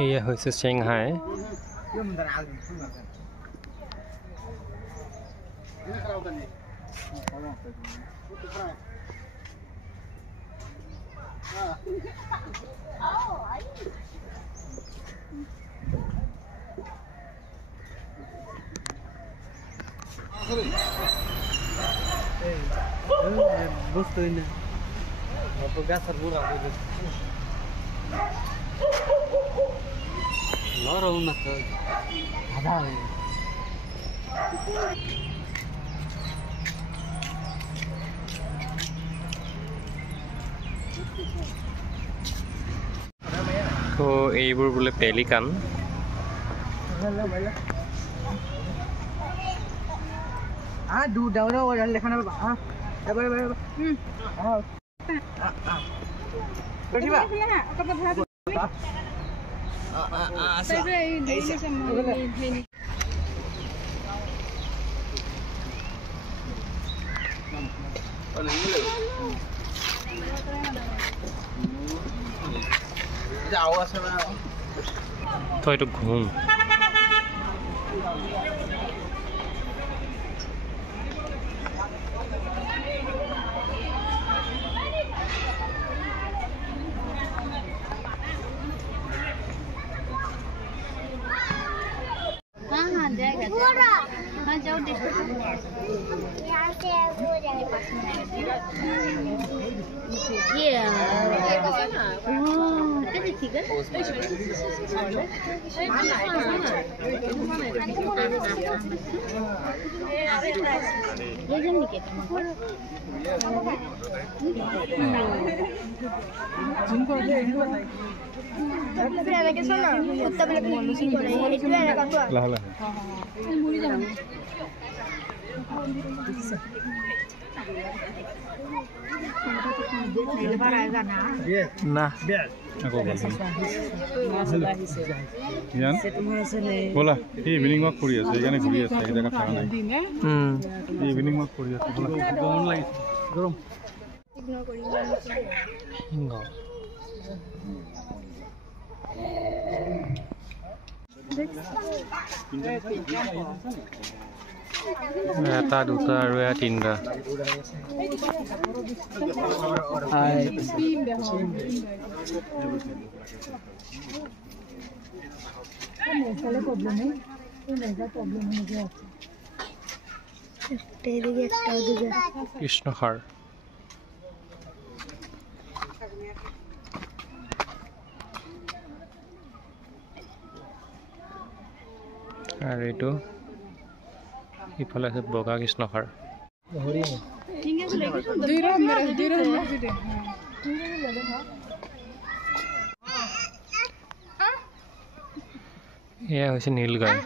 এয়া হৈছে চেংহাই Busto ini. Apa gasar buruk itu. Lorong nak ada. তো এইবোৰ বোলে pelican Du daun orang lekhan apa? Apa? Berapa? তো এইটো ঘুম না बोला इवनिंग वॉक करी আছে এখানে ঘুরি আছে এক জায়গা থাকা নাই ইভিনিং ওয়াক করি আছে বলা গরম লাগিছে গরম ইগনোর করি এটা দুটা আৰু এটা তিনটা কৃষ্ণসাৰ আৰু এইটো ইফালে আছে বগা কৃষ্ণসাৰ এয়া হৈছে নীলগাই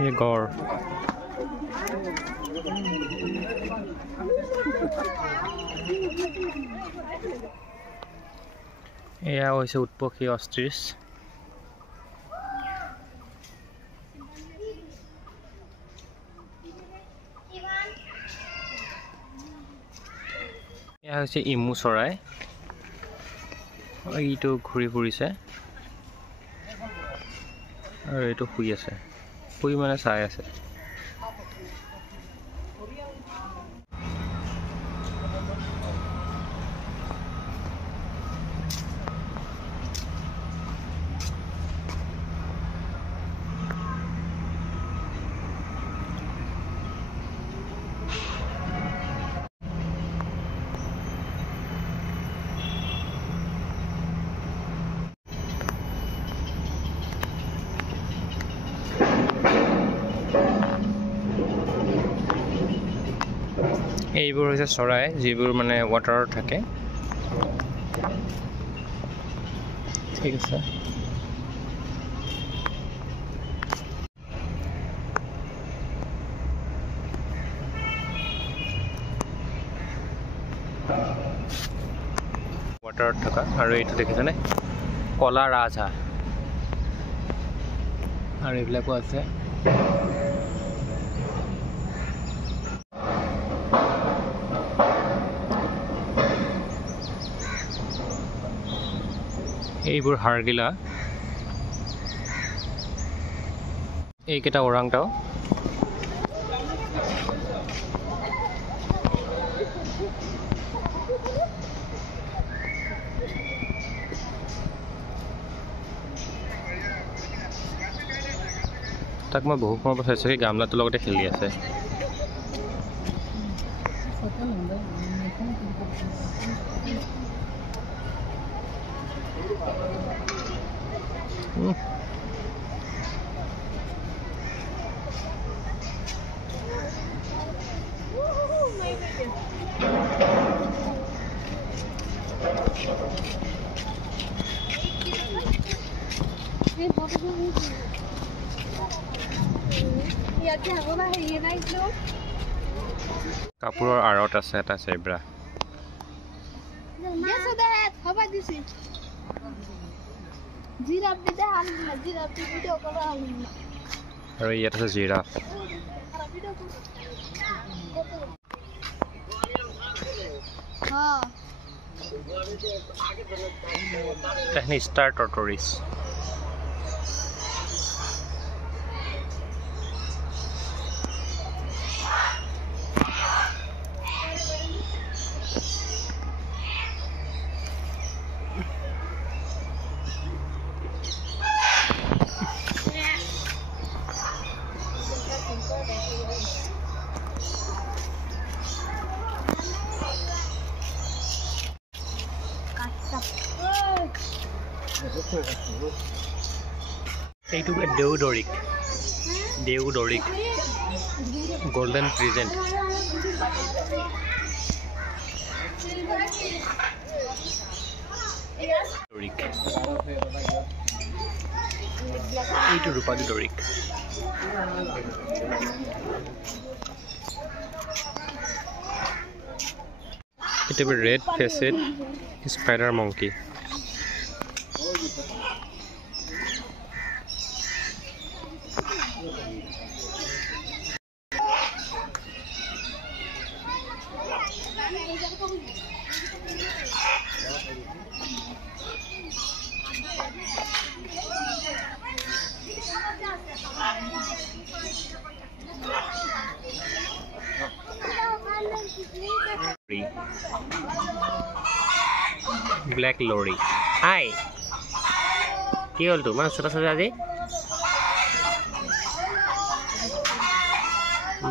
ये गौर এয়া হৈছে উৎপক্ষী অষ্ট্ৰিচ এয়া হৈছে ইমু চৰাই এইটো ঘূৰি ফুৰিছে আৰু এইটো শুই আছে শুই মানে চাই আছে এইবোৰ হৈছে চৰাই যিবোৰ মানে ৱাটাৰত থাকে। ঠিক আছে। ৱাটাৰত থকা আৰু এইটো দেখিছেনে কলা ৰাজহাঁহ আৰু এইবিলাকো আছে। এইবোৰ হাড়গিলা, এইকেইটা ওৰাংটাও। তাক মই বহু সময় চাইছোঁ, সেই গামলাটোৰ লগতে খেলি আছে। কাপোৰৰ আঁৰত আছে এটা জেব্ৰা। আৰু ইয়াত আছে জিৰাফ। এখানে ষ্টাৰ টৰ্টৰিছ। এইটো দেওদৰিক, দেওদৰিক গোল্ডেন প্ৰেজেণ্ট। এইটো ৰূপালী দৰিক। এটা red faced spider monkey. Black lory. Hi কি হল তো মানে ছোট ছোট আজি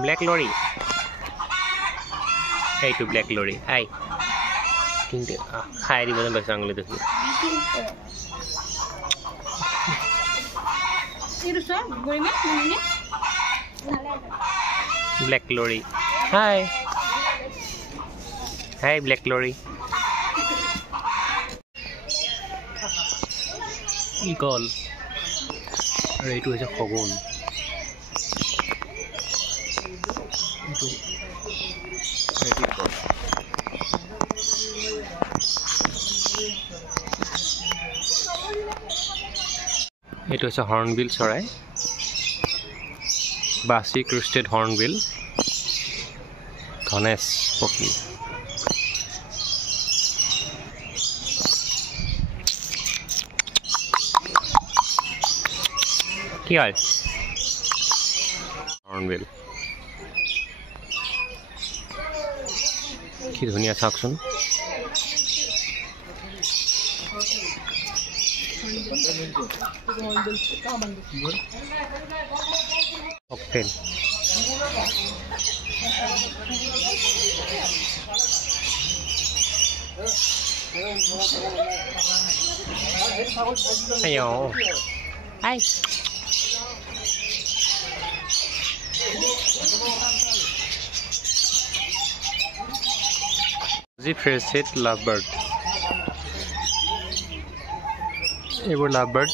ব্ল্যাক লরি। এইটো ব্ল্যাক লরি। হাই কিন্তু খাই দিব যেন পাইছো আঙুলি দেখি। Black lory. Hi hi black lory. Eagle আৰু এইটো হৈছে শগুন। এইটো হৈছে হৰ্ণবিল চৰাই, বাচি ক্ৰিষ্টেড হৰ্ণবিল ধনেশ পক্ষী। কি হয় হৰ্ণবিল কি ধুনীয়া চাওকচোন। ককটেল ayo hai যি ফ্ৰেছ চিট লাভ বাৰ্ড এইবোৰ লাভ বাৰ্ড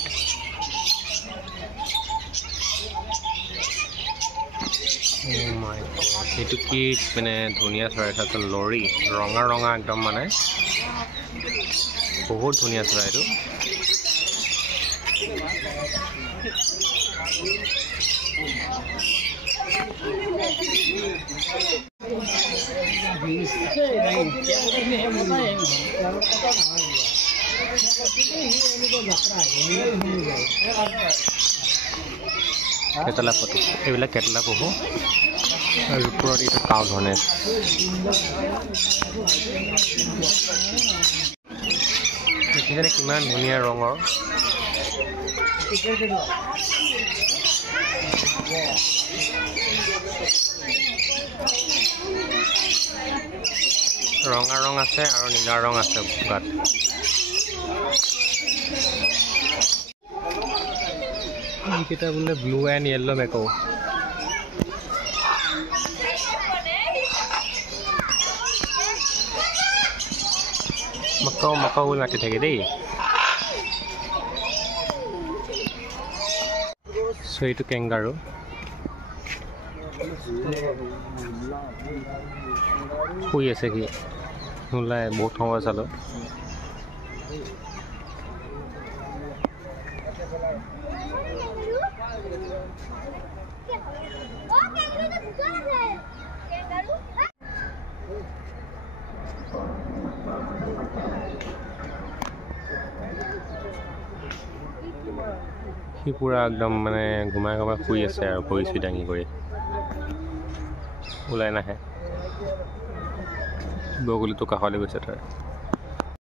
এইটো কি মানে ধুনীয়া চৰাই এটা লৰি ৰঙা ৰঙা একদম মানে বহুত ধুনীয়া চৰাই এইটো কেটলা পতু এইবিলাক কেটলা পহু আৰু ওপৰত এইটো কাউ ধৰণে দেখিছেনে কিমান ধুনীয়া ৰঙৰ ৰঙা ৰং আছে আৰু নীলা ৰং আছে গাত এইকেইটা বোলে ব্লু এণ্ড য়েল্লো মেকৌ মকাও মকাও বুলি মাতি থাকে দেই চ' এইটো কেংগাৰু শুই আছে কি নোলাই বহুত সময় চালোঁ সি পুৰা একদম মানে ঘুমাই ঘুমাই শুই আছে আৰু ভৰি চুই দাঙি কৰি ওলাই নাহে বগলীটো কাষলৈ গৈছে তাৰ